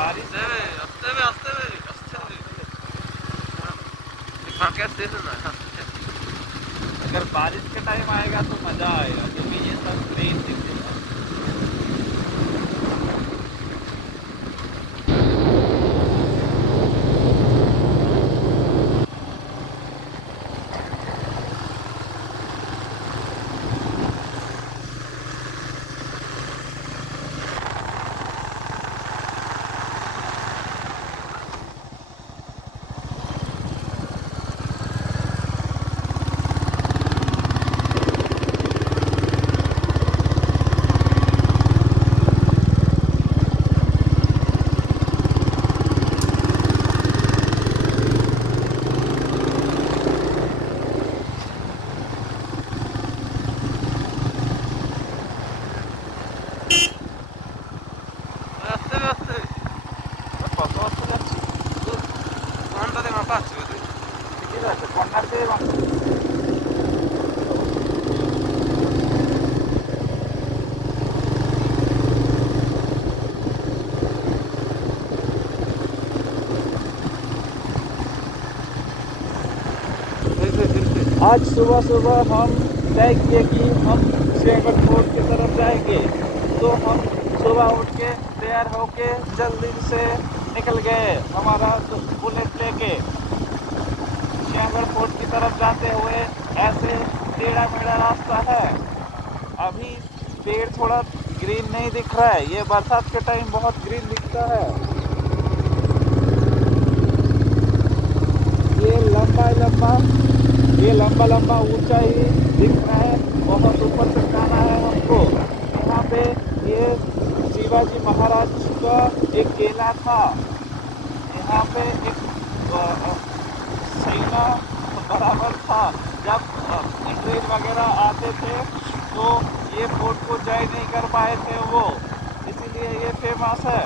बारिश अगर बारिश का टाइम आएगा तो मजा आएगा, क्योंकि ये सब ग्रीन दिखेगा। आज सुबह सुबह हम तय किए कि हम शेखर फोर्ट की तरफ जाएंगे, तो हम सुबह उठ के तैयार होके जल्दी से निकल गए हमारा बुलेट लेके। शेखर फोर्ट की तरफ जाते हुए ऐसे टेढ़ा मेढ़ा रास्ता है, अभी पेड़ थोड़ा ग्रीन नहीं दिख रहा है, ये बरसात के टाइम बहुत ग्रीन दिखता है। ये लंबा लंबा ऊंचा ही दिख रहा है, बहुत ऊपर तक जाना है हमको। यहाँ पे ये शिवाजी महाराज का एक किला था, यहाँ पे एक सेना बराबर था। जब अंग्रेज वगैरह आते थे तो ये फोर्ट को जय नहीं कर पाए थे वो, इसीलिए ये फेमस है।